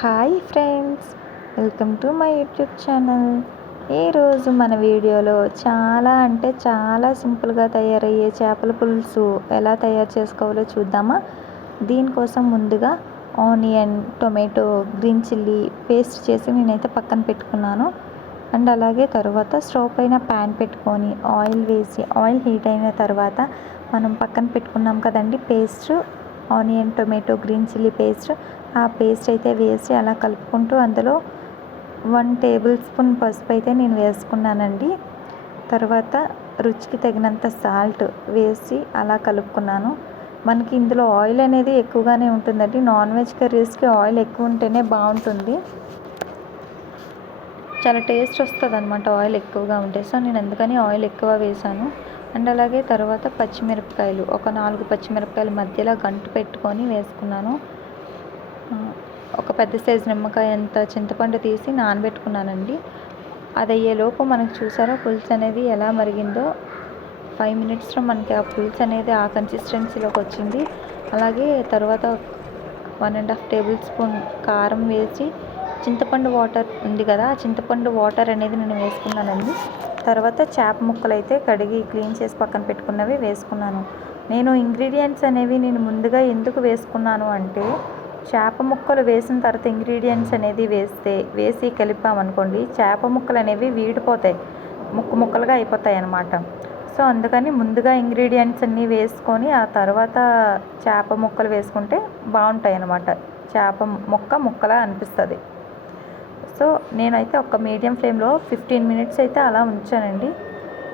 Hi friends, welcome to my YouTube channel. ఈరోజు మన వీడియోలో చాలా అంటే చాలా సింపుల్గా తయారయ్యే చేపల పులుసు ఎలా తయారు చేసుకోవాలో చూద్దామా. దీనికోసం ముందుగా onion, tomato, green chilli paste చేసి నేనైతే పక్కన పెట్టుకున్నాను. అండ్ అలాగే తర్వాత స్టవ్ పైన ప్యాన్ పెట్టుకొని ఆయిల్ వేసి ఆయిల్ హీట్ అయిన తర్వాత మనం పక్కన పెట్టుకున్నాం కదండి paste, onion, tomato, green chilli paste, ఆ పేస్ట్ అయితే వేసి అలా కలుపుకుంటూ అందులో 1 టేబుల్ స్పూన్ పసుపు అయితే నేను వేసుకున్నానండి. తర్వాత రుచికి తగినంత సాల్ట్ వేసి అలా కలుపుకున్నాను. మనకి ఇందులో ఆయిల్ అనేది ఎక్కువగానే ఉంటుందండి. నాన్ వెజ్ కర్రీస్కి ఆయిల్ ఎక్కువ ఉంటేనే బాగుంటుంది, చాలా టేస్ట్ వస్తుంది అనమాట ఆయిల్ ఎక్కువగా ఉంటే. సో నేను అందుకని ఆయిల్ ఎక్కువ వేసాను. అండ్ అలాగే తర్వాత పచ్చిమిరపకాయలు, ఒక 4 పచ్చిమిరపకాయలు మధ్యలో గంటు పెట్టుకొని వేసుకున్నాను. ఒక పెద్ద సైజు నిమ్మకాయ అంత చింతపండు తీసి నానబెట్టుకున్నానండి. అది అయ్యేలోపు మనకు చూసారా పులుసు అనేది ఎలా మరిగిందో. 5 మినిట్స్లో మనకి ఆ పులుసు అనేది ఆ కన్సిస్టెన్సీలోకి వచ్చింది. అలాగే తర్వాత 1.5 టేబుల్ స్పూన్ కారం వేసి చింతపండు వాటర్ ఉంది కదా, ఆ చింతపండు వాటర్ అనేది నేను వేసుకున్నానండి. తర్వాత చేప ముక్కలు అయితే కడిగి క్లీన్ చేసి పక్కన పెట్టుకున్నవి వేసుకున్నాను. నేను ఇంగ్రీడియంట్స్ అనేవి నేను ముందుగా ఎందుకు వేసుకున్నాను అంటే, చేప ముక్కలు వేసిన తర్వాత ఇంగ్రీడియంట్స్ అనేది వేసి కలిపామనుకోండి, చేప ముక్కలు అనేవి వీడిపోతాయి, ముక్కలుగా అయిపోతాయి అన్నమాట. సో అందుకని ముందుగా ఇంగ్రీడియంట్స్ అన్నీ వేసుకొని ఆ తర్వాత చేప ముక్కలు వేసుకుంటే బాగుంటాయి అన్నమాట. చేప ముక్కలా అనిపిస్తుంది. సో నేనైతే ఒక మీడియం ఫ్లేమ్లో 15 మినిట్స్ అయితే అలా ఉంచానండి.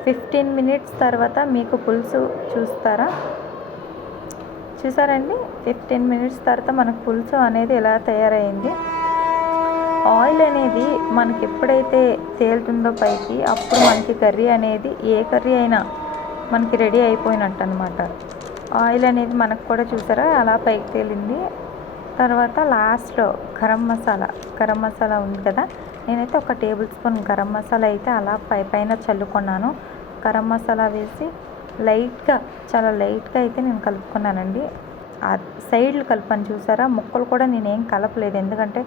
15 మినిట్స్ తర్వాత మీకు పులుసు చూసారండి. 15 మినిట్స్ తర్వాత మనకు పులుసు అనేది ఎలా తయారైంది. ఆయిల్ అనేది మనకి ఎప్పుడైతే తేలుతుందో పైకి, అప్పుడు మనకి కర్రీ అనేది ఏ కర్రీ అయినా మనకి రెడీ అయిపోయినట్టు అనమాట. ఆయిల్ అనేది మనకు కూడా చూసారా అలా పైకి తేలింది. తర్వాత లాస్ట్లో గరం మసాలా ఉంది కదా, నేనైతే ఒక టేబుల్ స్పూన్ గరం మసాలా అయితే అలా పైన చల్లుకున్నాను. గరం మసాలా వేసి చాలా లైట్గా అయితే నేను కలుపుకున్నానండి. ఆ సైడ్లు కలిపాను చూసారా, ముక్కలు కూడా నేనేం కలపలేదు, ఎందుకంటే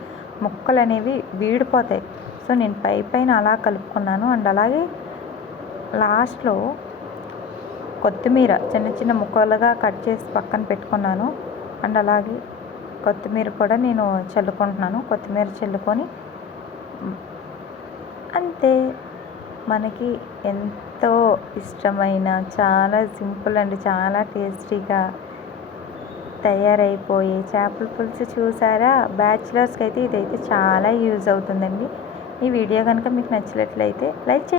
ముక్కలు అనేవి వీడిపోతాయి. సో నేను పైన అలా కలుపుకున్నాను. అండ్ అలాగే లాస్ట్లో కొత్తిమీర చిన్న చిన్న ముక్కలుగా కట్ చేసి పక్కన పెట్టుకున్నాను. అండ్ అలాగే కొత్తిమీర కూడా నేను చల్లుకుంటున్నాను. కొత్తిమీర చల్లుకొని అంతే, మనకి ఎంతో ఇష్టమైన చాలా సింపుల్ అండ్ చాలా టేస్టీగా తయారైపోయే చేపల పులుసు చూసారా. బ్యాచిలర్స్కి అయితే ఇదైతే చాలా యూజ్ అవుతుందండి. ఈ వీడియో కనుక మీకు నచ్చినట్లయితే లైక్ చేయండి.